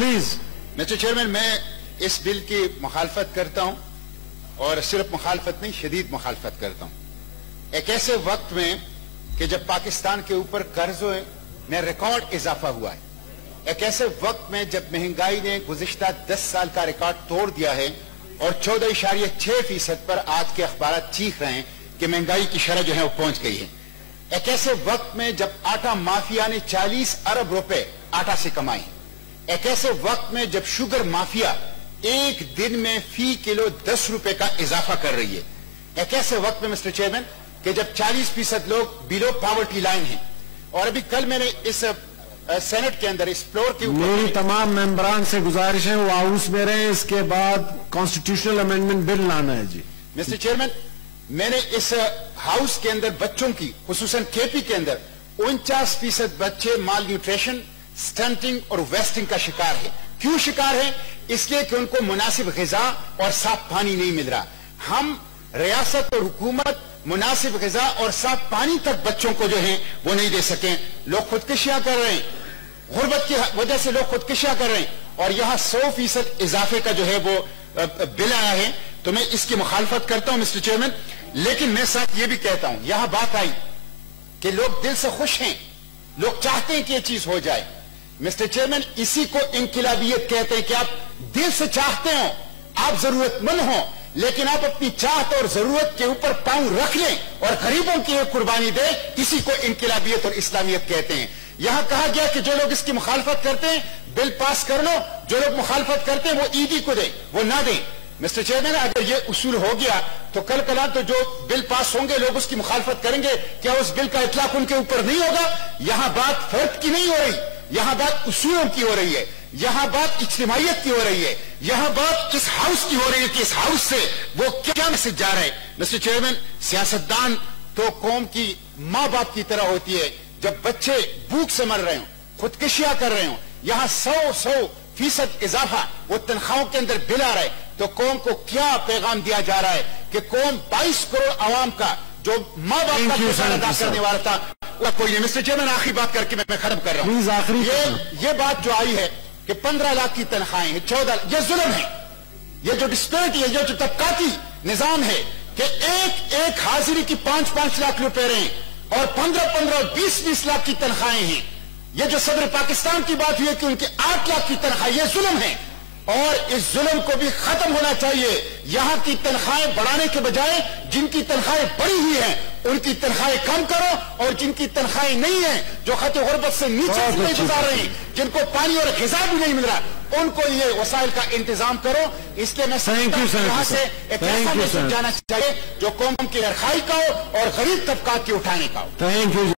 Please. Mister chairman, मैं इस bill की मुखालफत करता हूं और सिर्फ मुखालफत नहीं, शदीद मुखालफत करता हूं। एक ऐसे वक्त में कि जब पाकिस्तान के ऊपर कर्जों में रिकॉर्ड इजाफा हुआ है, एक ऐसे वक्त में जब महंगाई ने गुज़िश्ता 10 साल का रिकॉर्ड तोड़ दिया है और 14.6% पर आज के अखबार चीख रहे हैं कि महंगाई की शरह जो है वो पहुंच गई है। एक ऐसे वक्त में जब आटा माफिया ने 40 अरब रुपए आटा से कमाए, एक ऐसे वक्त में जब शुगर माफिया एक दिन में फी किलो 10 रुपए का इजाफा कर रही है, एक ऐसे वक्त में मिस्टर चेयरमैन कि जब 40% लोग बिलो पॉवर्टी लाइन हैं। और अभी कल मैंने इस सेनेट के अंदर इस फ्लोर के ऊपर मेरी तमाम मेंबरान से गुजारिश है वो हाउस में रहे, इसके बाद कॉन्स्टिट्यूशनल अमेंडमेंट बिल लाना है। जी मिस्टर चेयरमैन, मैंने इस हाउस के अंदर बच्चों की, खुसूसन केपी के अंदर 49% बच्चे माल न्यूट्रिशन, स्टंटिंग और वेस्टिंग का शिकार है। क्यों शिकार है? इसलिए कि उनको मुनासिब ग़िज़ा और साफ पानी नहीं मिल रहा। हम रियासत और हुकूमत मुनासिब ग़िज़ा और साफ पानी तक बच्चों को जो है वो नहीं दे सके। लोग खुदकुशियां कर रहे हैं, गुर्बत की वजह से लोग खुदकुशियां कर रहे हैं और यहां 100% इजाफे का जो है वो बिल आया है। तो मैं इसकी मुखालफत करता हूं मिस्टर चेयरमैन, लेकिन मैं साथ ये भी कहता हूं, यहां बात आई कि लोग दिल से खुश हैं, लोग चाहते हैं कि ये चीज हो जाए। मिस्टर चेयरमैन, इसी को इनकिलाबियत कहते हैं कि आप दिल से चाहते हो, आप जरूरतमंद हो, लेकिन आप अपनी चाहत और जरूरत के ऊपर पांव रख लें और गरीबों की एक कुर्बानी दे। इसी को इनकिलाबियत और इस्लामियत कहते हैं। यहां कहा गया कि जो लोग इसकी मुखालफत करते हैं बिल पास कर लो, जो लोग मुखालफत करते हैं वो ईदी को दे, वो ना दें। मिस्टर चेयरमैन, अगर ये उसूल हो गया तो कल कला तो जो बिल पास होंगे लोग उसकी मुखालफत करेंगे, क्या उस बिल का इतलाक उनके ऊपर नहीं होगा? यहां बात फर्द की नहीं हो रही, यहां बात उसूलों की हो रही है, यहां बात इज्तिमाइयत की हो रही है, यहां बात इस हाउस की हो रही है कि इस हाउस से वो क्या मैसेज जा रहा है। मिस्टर चेयरमैन, सियासतदान तो कौम की माँ बाप की तरह होती है। जब बच्चे भूख से मर रहे हो, खुदकुशियां कर रहे हो, यहां 100% इजाफा वो तनख्वाहों के अंदर बिल आ रहा है, तो कौम को क्या पैगाम दिया जा रहा है कि कौम 22 करोड़ आवाम का जो माँ बाप का किरदार अदा करने वाला था वो कोई नहीं। मिस्टर चेयरमैन, आखिरी बात करके मैं खत्म कर रहा हूं। ये बात जो आई है कि 15 लाख की तनख्वाहें हैं, 14, ये जुल्म है। ये जो डिस्पैरिटी है, ये जो तबकाती निजाम है कि एक हाजिरी की 5-5 लाख रुपए रहे और 15-15 और 20-20 लाख की तनख्वाहें हैं। ये जो सदर पाकिस्तान की बात हुई है कि उनकी 8 लाख की तनख्वाह, ये जुल्म है और इस जुल्म को भी खत्म होना चाहिए। यहां की तनख्वाहें बढ़ाने के बजाय जिनकी तनख्वाहें बढ़ी हुई हैं उनकी तनख्वाहें कम करो और जिनकी तनख्वाहें नहीं है, जो खत गुर्बत से नीचे नहीं गुजार रहे हैं, जिनको पानी और ग़िज़ा भी नहीं मिल रहा, उनको ये वसाइल का इंतजाम करो। इसलिए मैं यहां से एक ऐसा मैसेज जाना चाहिए जो कौम की रखाई का हो और गरीब तबका की उठाने का हो।